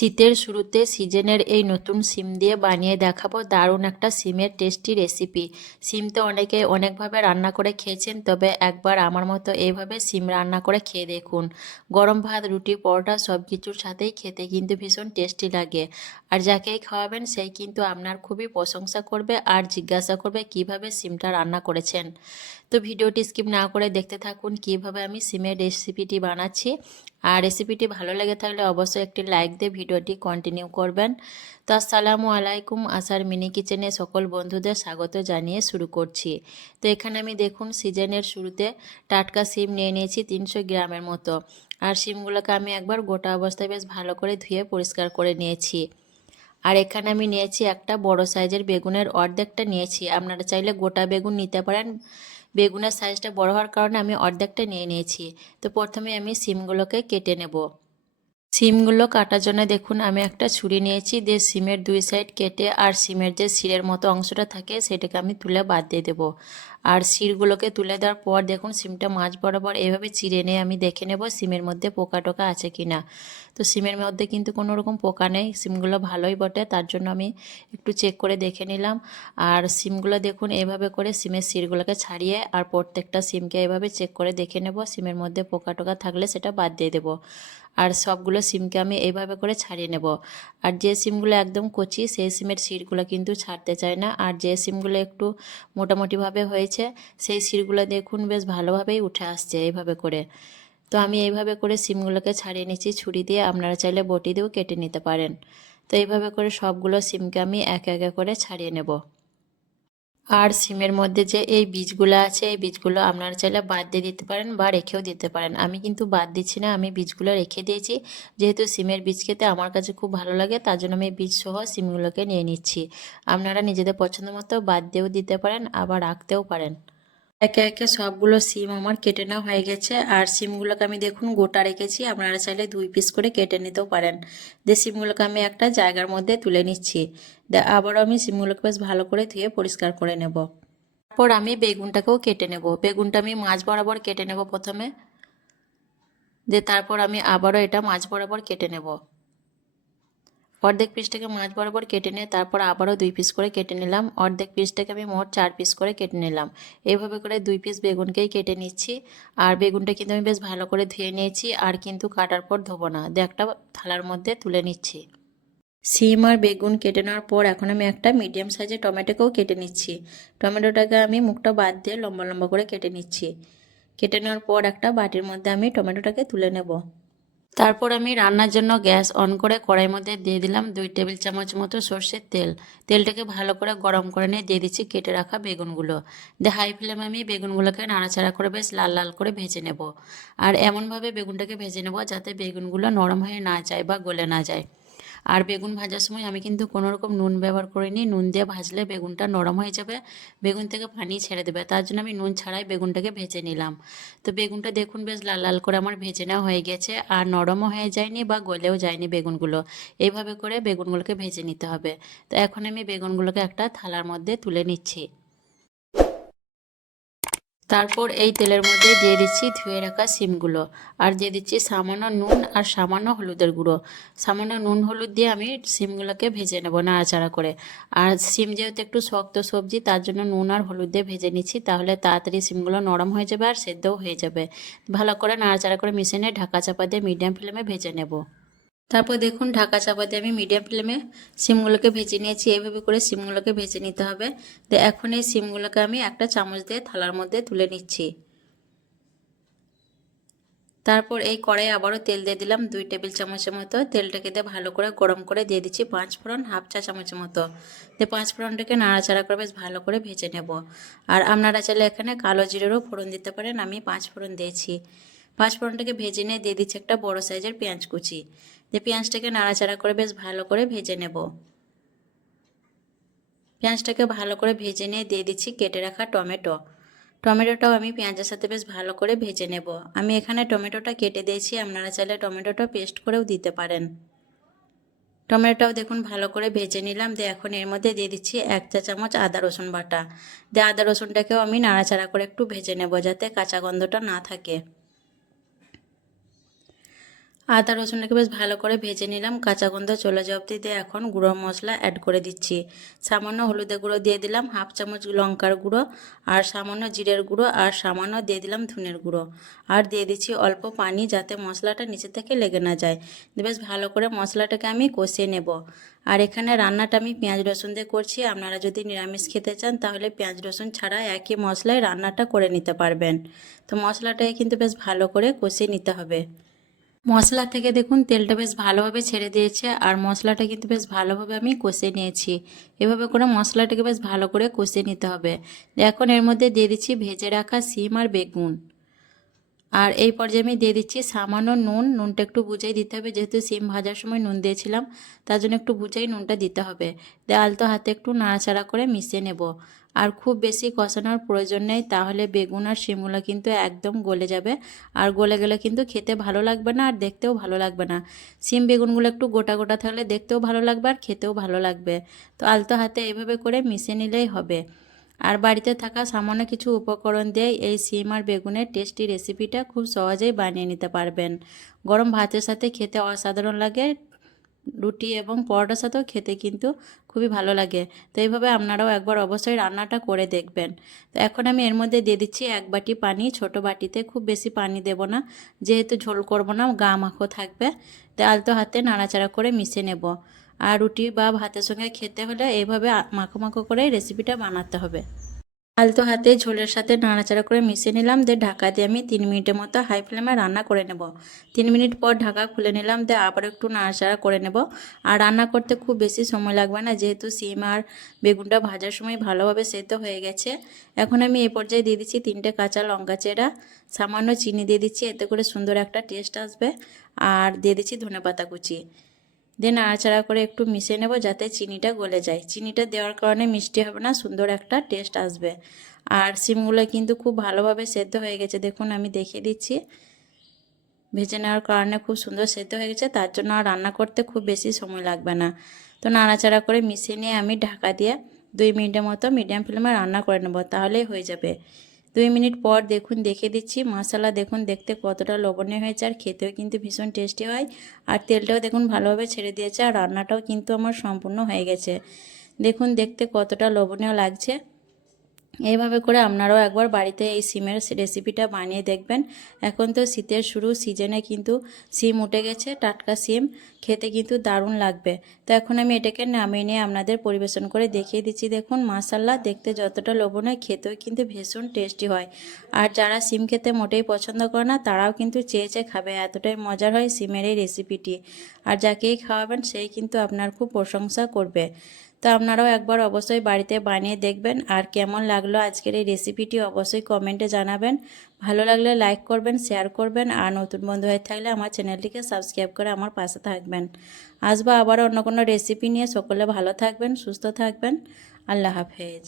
শীতের শুরুতে সিজনের এই নতুন সিম দিয়ে বানিয়ে দেখাবো দারুণ একটা সিমের টেস্টি রেসিপি। সিম তো অনেকে অনেকভাবে রান্না করে খেয়েছেন, তবে একবার আমার মতো এইভাবে সিম রান্না করে খেয়ে দেখুন। গরম ভাত, রুটি, পরোটা সব কিছুর সাথেই খেতে কিন্তু ভীষণ টেস্টি লাগে। আর যাকেই খাওয়াবেন সেই কিন্তু আপনার খুবই প্রশংসা করবে আর জিজ্ঞাসা করবে কীভাবে সিমটা রান্না করেছেন। তো ভিডিওটি স্কিপ না করে দেখতে থাকুন কীভাবে আমি সিমের রেসিপিটি বানাচ্ছি। আর রেসিপিটি ভালো লেগে থাকলে অবশ্যই একটি লাইক দিয়ে ভিডিওটি কন্টিনিউ করবেন। তো আসসালামু আলাইকুম, আসার মিনি কিচেনে সকল বন্ধুদের স্বাগত জানিয়ে শুরু করছি। তো এখানে আমি দেখুন সিজনের শুরুতে টাটকা সিম নিয়ে নিয়েছি তিনশো গ্রামের মতো। আর সিমগুলোকে আমি একবার গোটা অবস্থায় বেশ ভালো করে ধুয়ে পরিষ্কার করে নিয়েছি। আর এখানে আমি নিয়েছি একটা বড় সাইজের বেগুনের অর্ধেকটা নিয়েছি। আপনারা চাইলে গোটা বেগুন নিতে পারেন। বেগুনের সাইজটা বড় হওয়ার কারণে আমি অর্ধেকটা নিয়ে নিয়েছি। তো প্রথমে আমি সিমগুলোকে কেটে নেব। সিমগুলো কাটার জন্য দেখুন, আমি একটা ছুরি নিয়েছি, দিয়ে সিমের দুই সাইড কেটে আর সিমের যে শিরের মতো অংশটা থাকে সেটাকে আমি তুলে বাদ দিয়ে দেবো। আর শিরগুলোকে তুলে দেওয়ার পর দেখুন, সিমটা মাছ বরাবর এভাবে চিড়ে নিয়ে আমি দেখে নেব সিমের মধ্যে পোকা টোকা আছে কি না তো সিমের মধ্যে কিন্তু কোনো রকম পোকা নেই, সিমগুলো ভালোই বটে, তার জন্য আমি একটু চেক করে দেখে নিলাম। আর সিমগুলো দেখুন, এভাবে করে সিমের শিরগুলোকে ছাড়িয়ে আর প্রত্যেকটা সিমকে এভাবে চেক করে দেখে নেব, সিমের মধ্যে পোকা টোকা থাকলে সেটা বাদ দিয়ে দেবো। আর সবগুলো সিমকে আমি এইভাবে করে ছাড়িয়ে নেব। আর যে সিমগুলো একদম কচি, সেই সিমের শিরগুলো কিন্তু ছাড়তে চায় না। আর যে সিমগুলো একটু মোটামুটিভাবে হয়েছে, সেই শিরগুলো দেখুন বেশ ভালোভাবেই উঠে আসছে এইভাবে করে। তো আমি এইভাবে করে সিমগুলোকে ছাড়িয়ে নিচ্ছি, ছুরি দিয়ে আপনারা চাইলে বটি দিয়েও কেটে নিতে পারেন। তো এইভাবে করে সবগুলো সিমকে আমি একে একে করে ছাড়িয়ে নেব। আর সিমের মধ্যে যে এই বীজগুলো আছে, এই বীজগুলো আপনারা চাইলে বাদ দিয়ে দিতে পারেন বা রেখেও দিতে পারেন। আমি কিন্তু বাদ দিচ্ছি না, আমি বীজগুলো রেখে দিয়েছি। যেহেতু সিমের বীজ খেতে আমার কাছে খুব ভালো লাগে, তার জন্য আমি বীজ সহ সিমগুলোকে নিয়ে নিচ্ছি। আপনারা নিজেদের পছন্দ মতো বাদ দিয়েও দিতে পারেন, আবার রাখতেও পারেন। একে একে সবগুলো সিম আমার কেটে নেওয়া হয়ে গেছে। আর সিমগুলোকে আমি দেখুন গোটা রেখেছি, আপনারা চাইলে দুই পিস করে কেটে নিতেও পারেন। যে সিমগুলোকে আমি একটা জায়গার মধ্যে তুলে নিচ্ছি আবারও আমি সিমগুলোকে বেশ ভালো করে ধুয়ে পরিষ্কার করে নেব। তারপর আমি বেগুনটাকেও কেটে নেব। বেগুনটা আমি মাছ বরাবর কেটে নেব প্রথমে দিয়ে তারপর আমি আবারও এটা মাছ বরাবর কেটে নেব। অর্ধেক পিসটাকে মাছ বরাবর কেটে নিয়ে তারপর আবারও দুই পিস করে কেটে নিলাম। অর্ধেক পিসটাকে আমি মোট চার পিস করে কেটে নিলাম। এইভাবে করে দুই পিস বেগুনকেই কেটে নিচ্ছি। আর বেগুনটা কিন্তু আমি বেশ ভালো করে ধুয়ে নিয়েছি, আর কিন্তু কাটার পর ধোবো না। দিয়ে একটা থালার মধ্যে তুলে নিচ্ছি। সিম আর বেগুন কেটে নেওয়ার পর এখন আমি একটা মিডিয়াম সাইজের টমেটোকেও কেটে নিচ্ছি। টমেটোটাকে আমি মুখটা বাদ দিয়ে লম্বা লম্বা করে কেটে নিচ্ছি। কেটে নেওয়ার পর একটা বাটির মধ্যে আমি টমেটোটাকে তুলে নেব। তারপর আমি রান্নার জন্য গ্যাস অন করে কড়াইয়ের মধ্যে দিয়ে দিলাম দুই টেবিল চামচ মতো সর্ষের তেল। তেলটাকে ভালো করে গরম করে নিয়ে দিয়ে দিচ্ছি কেটে রাখা বেগুনগুলো। দিয়ে হাই ফ্লেমে আমি বেগুনগুলোকে নাড়াচাড়া করে বেশ লাল লাল করে ভেজে নেব। আর এমনভাবে বেগুনটাকে ভেজে নেব যাতে বেগুনগুলো নরম হয়ে না যায় বা গলে না যায়। আর বেগুন ভাজার সময় আমি কিন্তু কোনো রকম নুন ব্যবহার করিনি। নুন দিয়ে ভাজলে বেগুনটা নরম হয়ে যাবে, বেগুন থেকে পানি ছেড়ে দেবে। তার জন্য আমি নুন ছাড়াই বেগুনটাকে ভেজে নিলাম। তো বেগুনটা দেখুন বেশ লাল লাল করে আমার ভেজে নেওয়া হয়ে গেছে আর নরমও হয়ে যায়নি বা গলেও যায়নি বেগুনগুলো। এইভাবে করে বেগুনগুলোকে ভেজে নিতে হবে। তো এখন আমি বেগুনগুলোকে একটা থালার মধ্যে তুলে নিচ্ছি। তারপর এই তেলের মধ্যে দিয়ে দিচ্ছি ধুয়ে রাখা সিমগুলো। আর দিয়ে দিচ্ছি সামান্য নুন আর সামান্য হলুদের গুঁড়ো। সামান্য নুন, হলুদ দিয়ে আমি সিমগুলোকে ভেজে নেব নাড়াচাড়া করে। আর সিম যেহেতু একটু শক্ত সবজি, তার জন্য নুন আর হলুদ দিয়ে ভেজে নিচ্ছি, তাহলে তাড়াতাড়ি সিমগুলো নরম হয়ে যাবে আর সেদ্ধও হয়ে যাবে। ভালো করে নাড়াচাড়া করে মিশিয়ে ঢাকা চাপা দিয়ে মিডিয়াম ফ্লেমে ভেজে নেব। তারপর দেখুন ঢাকা চাপা দিয়ে আমি মিডিয়াম ফ্লেমে সিমগুলোকে ভেজে নিয়েছি। এইভাবে করে সিমগুলোকে ভেজে নিতে হবে। তো এখন এই সিমগুলোকে আমি একটা চামচ দিয়ে থালার মধ্যে তুলে নিচ্ছি। তারপর এই কড়াই আবারও তেল দিয়ে দিলাম দুই টেবিল চামচের মতো। তেলটাকে দিয়ে ভালো করে গরম করে দিয়ে দিচ্ছি পাঁচ ফোড়ন, হাফ চা চামচের মতো। দিয়ে পাঁচ ফোড়নটাকে নাড়াচাড়া করে বেশ ভালো করে ভেজে নেব। আর আপনারা চাইলে এখানে কালো জিরেরও ফোড়ন দিতে পারেন। আমি পাঁচ ফোড়ন দিয়েছি। পাঁচ ফোড়নটাকে ভেজে নিয়ে দিয়ে দিচ্ছি একটা বড় সাইজের পেঁয়াজ কুচি। দিয়ে পেঁয়াজটাকে নাড়াচাড়া করে বেশ ভালো করে ভেজে নেব। পেঁয়াজটাকে ভালো করে ভেজে নিয়ে দিয়ে দিচ্ছি কেটে রাখা টমেটো। টমেটোটাও আমি পেঁয়াজের সাথে বেশ ভালো করে ভেজে নেব। আমি এখানে টমেটোটা কেটে দিয়েছি, আপনারা চাইলে টমেটোটা পেস্ট করেও দিতে পারেন। টমেটোটাও দেখুন ভালো করে ভেজে নিলাম। দিয়ে এখন এর মধ্যে দিয়ে দিচ্ছি এক চা চামচ আদা রসুন বাটা। দিয়ে আদা রসুনটাকেও আমি নাড়াচাড়া করে একটু ভেজে নেব যাতে কাঁচা গন্ধটা না থাকে। আদা রসুনটাকে বেশ ভালো করে ভেজে নিলাম, কাঁচা গন্ধ চলে যাওয়া অবধি দিয়ে এখন গুঁড়ো মশলা অ্যাড করে দিচ্ছি। সামান্য হলুদের গুঁড়ো দিয়ে দিলাম, হাফ চামচ লঙ্কার গুঁড়ো আর সামান্য জিরের গুঁড়ো আর সামান্য দিয়ে দিলাম ধনের গুঁড়ো। আর দিয়ে দিচ্ছি অল্প পানি যাতে মশলাটা নিচে থেকে লেগে না যায়। বেশ ভালো করে মশলাটাকে আমি কষিয়ে নেব। আর এখানে রান্নাটা আমি পেঁয়াজ রসুন দিয়ে করছি। আপনারা যদি নিরামিষ খেতে চান তাহলে পেঁয়াজ রসুন ছাড়া একই মশলায় রান্নাটা করে নিতে পারবেন। তো মশলাটাকে কিন্তু বেশ ভালো করে কষিয়ে নিতে হবে। মশলা থেকে দেখুন তেলটা বেশ ভালোভাবে ছেড়ে দিয়েছে, আর মশলাটা কিন্তু বেশ ভালোভাবে আমি কষে নিয়েছি। এভাবে করে মশলাটাকে বেশ ভালো করে কষিয়ে নিতে হবে। এখন এর মধ্যে দিয়ে দিচ্ছি ভেজে রাখা সিম আর বেগুন। আর এই পর্যায়ে আমি দিয়ে দিচ্ছি সামান্য নুন। নুনটা একটু বুঝেই দিতে হবে, যেহেতু সিম ভাজার সময় নুন দিয়েছিলাম, তার জন্য একটু বুঝেই নুনটা দিতে হবে। দিয়ে আলতো হাতে একটু নাড়াচাড়া করে মিশিয়ে নেব। আর খুব বেশি কষানোর প্রয়োজন নেই, তাহলে বেগুন আর শিমগুলো কিন্তু একদম গলে যাবে। আর গলে গেলে কিন্তু খেতে ভালো লাগবে না আর দেখতেও ভালো লাগবে না। শিম বেগুনগুলো একটু গোটা গোটা থাকলে দেখতেও ভালো লাগবে আর খেতেও ভালো লাগবে। তো আলতো হাতে এইভাবে করে মিশে নিলেই হবে। আর বাড়িতে থাকা সামান্য কিছু উপকরণ দিয়ে এই সিম আর বেগুনের টেস্টি রেসিপিটা খুব সহজেই বানিয়ে নিতে পারবেন। গরম ভাতের সাথে খেতে অসাধারণ লাগে। রুটি এবং পরোটার সাথেও খেতে কিন্তু খুবই ভালো লাগে। তো এইভাবে আপনারাও একবার অবশ্যই রান্নাটা করে দেখবেন। তো এখন আমি এর মধ্যে দিয়ে দিচ্ছি এক বাটি পানি, ছোট বাটিতে খুব বেশি পানি দেব না। যেহেতু ঝোল করব না, গা মাখো থাকবে। তো আলতো হাতে নাড়াচাড়া করে মিশিয়ে নেব। আর রুটি বা ভাতের সঙ্গে খেতে হলে এইভাবে মাখো মাখো করে রেসিপিটা বানাতে হবে। আলতো হাতে ঝোলের সাথে নাড়াচাড়া করে মিশিয়ে নিলাম, দিয়ে ঢাকা দিয়ে আমি তিন মিনিটের মতো হাই ফ্লেমে রান্না করে নেব। তিন মিনিট পর ঢাকা খুলে নিলাম, দিয়ে আবার একটু নাড়াচাড়া করে নেব। আর রান্না করতে খুব বেশি সময় লাগবে না, যেহেতু সিম আর বেগুনটা ভাজার সময় ভালোভাবে সেদ্ধ হয়ে গেছে। এখন আমি এই পর্যায়ে দিয়ে দিচ্ছি তিনটে কাঁচা লঙ্কা চেরা, সামান্য চিনি দিয়ে দিচ্ছি, এতে করে সুন্দর একটা টেস্ট আসবে। আর দিয়ে দিচ্ছি ধনেপাতা কুচি। দিয়ে নাড়াচাড়া করে একটু মিশিয়ে নেব যাতে চিনিটা গলে যায়। চিনিটা দেওয়ার কারণে মিষ্টি হবে না, সুন্দর একটা টেস্ট আসবে। আর সিমগুলো কিন্তু খুব ভালোভাবে সেদ্ধ হয়ে গেছে। দেখুন, আমি দেখিয়ে দিচ্ছি। ভেজে নেওয়ার কারণে খুব সুন্দর সেদ্ধ হয়ে গেছে, তার জন্য আর রান্না করতে খুব বেশি সময় লাগবে না। তো নাড়াচাড়া করে মিশিয়ে নিয়ে আমি ঢাকা দিয়ে দুই মিনিটের মতো মিডিয়াম ফ্লেমে রান্না করে নেব, তাহলেই হয়ে যাবে। দুই মিনিট পর দেখুন, দেখে দিচ্ছি। মশলা দেখুন, দেখতে কতটা লবণীয় হয়েছে আর খেতেও কিন্তু ভীষণ টেস্টি হয়। আর তেলটাও দেখুন, ভালোভাবে ছেড়ে দিয়েছে আর রান্নাটাও কিন্তু আমার সম্পূর্ণ হয়ে গেছে। দেখুন, দেখতে কতটা লবণীয় লাগছে। এইভাবে করে আপনারাও একবার বাড়িতে এই সিমের রেসিপিটা বানিয়ে দেখবেন। এখন তো শীতের শুরু সিজনে কিন্তু সিম উঠে গেছে, টাটকা সিম, খেতে কিন্তু দারুণ লাগবে। তো এখন আমি এটাকে নামিয়ে নিয়ে আপনাদের পরিবেশন করে দেখিয়ে দিচ্ছি। দেখুন মাসাল্লা দেখতে যতটা লোভন হয় খেতেও কিন্তু ভীষণ টেস্টি হয়। আর যারা সিম খেতে মোটেই পছন্দ করে না, তারাও কিন্তু চেয়ে চেয়ে খাবে, এতটাই মজার হয় সিমের এই রেসিপিটি আর যাকেই খাওয়াবেন, সেই কিন্তু আপনার খুব প্রশংসা করবে। তো আপনারাও একবার অবশ্যই বাড়িতে বানিয়ে দেখবেন। আর কেমন লাগল আজকের এই রেসিপিটি অবশ্যই কমেন্টে জানাবেন। ভালো লাগলে লাইক করবেন শেয়ার করবেন, আর নতুন বন্ধু হয়ে থাকলে আমার চ্যানেলটিকে সাবস্ক্রাইব করে আমার পাশে থাকবেন। আসব আবার অন্য কোনো রেসিপি নিয়ে। সকলে ভালো থাকবেন, সুস্থ থাকবেন। আল্লাহ হাফেজ।